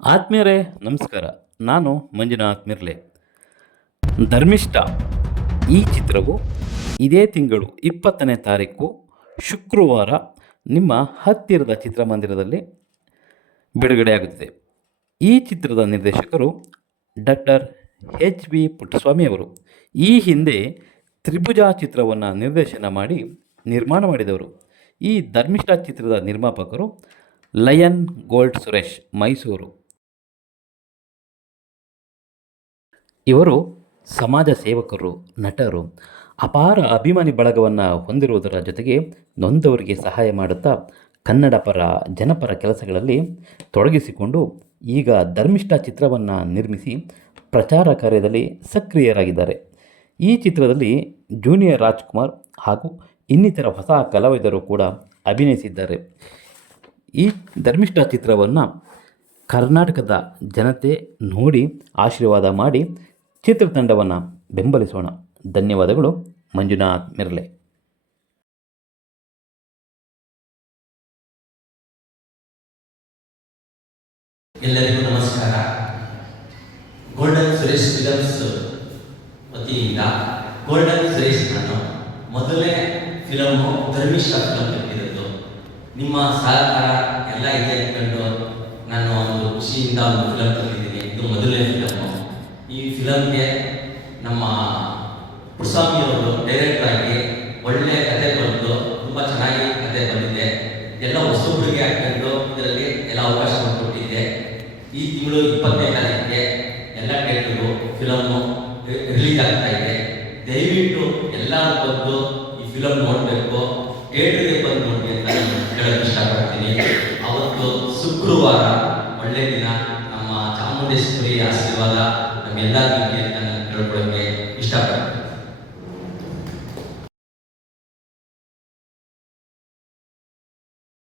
ಆತ್ಮೀಯರೇ ನಮಸ್ಕಾರ. ನಾನು ಮಂಜುನಾಥ್ ಮಿರ್ಲೆ. ಧರ್ಮಿಷ್ಠ ಈ ಚಿತ್ರವು ಇದೇ ತಿಂಗಳು 20ನೇ ತಾರೀಕು ಶುಕ್ರವಾರ ನಿಮ್ಮ ಹತ್ತಿರದ ಚಿತ್ರಮಂದಿರದಲ್ಲಿ ಬಿಡುಗಡೆಯಾಗುತ್ತದೆ. ಈ ಚಿತ್ರದ ನಿರ್ದೇಶಕರು ಡಾಕ್ಟರ್ ಎಚ್.ಬಿ. ಪುಟ್ಟಸ್ವಾಮಿಯವರು. ಈ ಹಿಂದೆ ತ್ರಿಭುಜ ಚಿತ್ರವನ್ನು ನಿರ್ದೇಶನ ಮಾಡಿ ನಿರ್ಮಾಣ ಮಾಡಿದವರು. ಈ ಧರ್ಮಿಷ್ಠ ಚಿತ್ರದ ನಿರ್ಮಾಪಕರು ಲಯನ್ ಗೋಲ್ಡ್ ಸುರೇಶ್, ಮೈಸೂರು. ಇವರು ಸಮಾಜ ಸೇವಕರು, ನಟರು, ಅಪಾರ ಅಭಿಮಾನಿ ಬಳಗವನ್ನು ಹೊಂದಿರುವುದರ ಜೊತೆಗೆ ನೊಂದವರಿಗೆ ಸಹಾಯ ಮಾಡುತ್ತಾ ಕನ್ನಡ ಪರ ಜನಪರ ಕೆಲಸಗಳಲ್ಲಿ ತೊಡಗಿಸಿಕೊಂಡು ಈಗ ಧರ್ಮಿಷ್ಠ ಚಿತ್ರವನ್ನು ನಿರ್ಮಿಸಿ ಪ್ರಚಾರ ಕಾರ್ಯದಲ್ಲಿ ಸಕ್ರಿಯರಾಗಿದ್ದಾರೆ. ಈ ಚಿತ್ರದಲ್ಲಿ ಜೂನಿಯರ್ ರಾಜ್ಕುಮಾರ್ ಹಾಗೂ ಇನ್ನಿತರ ಹೊಸ ಕಲಾವಿದರು ಕೂಡ ಅಭಿನಯಿಸಿದ್ದಾರೆ. ಈ ಧರ್ಮಿಷ್ಠ ಚಿತ್ರವನ್ನು ಕರ್ನಾಟಕದ ಜನತೆ ನೋಡಿ ಆಶೀರ್ವಾದ ಮಾಡಿ ಚಿತ್ರತಂಡವನ್ನು ಬೆಂಬಲಿಸೋಣ. ಧನ್ಯವಾದಗಳು. ಮಂಜುನಾಥ್ ಮಿರ್ಲೆ. ಎಲ್ಲರಿಗೂ ನಮಸ್ಕಾರ. ಗೋಲ್ಡನ್ ಸುರೇಶ್ ಫಿಲಮ್ಸ್ ವತಿಯಿಂದ ಗೋಲ್ಡನ್ ಸುರೇಶ್ ನಾನು ಮೊದಲನೇ ಫಿಲಮು ಧರ್ಮಿಷ್ಠ ಫಿಲಮ್ ತೆಗೆದಿದ್ದು. ನಿಮ್ಮ ಸಹಕಾರ ಎಲ್ಲ ಇದೆ ಅಂದ್ಕೊಂಡು ನಾನು ಒಂದು ಖುಷಿಯಿಂದ ಒಂದು ಫಿಲಮ್ ತೆಗೆದಿದ್ದೀನಿ. ಇದು ಮೊದಲನೇ ಫಿಲಮು. ಈ ಫಿಲಮ್ಗೆ ನಮ್ಮ ಪುಟ್ಟಸ್ವಾಮಿಯವರು ಡೈರೆಕ್ಟರ್ ಆಗಿ ಒಳ್ಳೆ ಕತೆ ಬಂದು ತುಂಬ ಚೆನ್ನಾಗಿ ಕತೆ ಬಂದಿದೆ. ಎಲ್ಲ ಹೊಸಬ್ರಿಗೆ ಹಾಕೊಂಡು ಇದರಲ್ಲಿ ಎಲ್ಲ ಅವಕಾಶ ಕೊಟ್ಟಿದ್ದೆ. ಈ ತಿಂಗಳು 20ನೇ ತಾರೀಕಿಗೆ ಎಲ್ಲ ಥಿಯೇಟರ್ಗೂ ಫಿಲಮು ರಿಲೀಸ್ ಆಗ್ತಾ ಇದೆ. ದಯವಿಟ್ಟು ಎಲ್ಲರೂ ಬಂದು ಈ ಫಿಲಮ್ ನೋಡಬೇಕು, ಥಿಯೇಟರ್ಗೆ ಬಂದು ನೋಡಿ ಅಂತ ನಾನು ಹೇಳೋಕ್ಕೆ ಇಷ್ಟಪಡ್ತೀನಿ. ಅವತ್ತು ಶುಕ್ರವಾರ ಒಳ್ಳೆ ದಿನ. ನಮ್ಮ ಚಾಮುಂಡೇಶ್ವರಿ ಆಶೀರ್ವಾದ ನಮ್ಮೆಲ್ಲರಿಗೂ ಅಂತ ನಾನು ಕೇಳ್ಕೊಳಕ್ಕೆ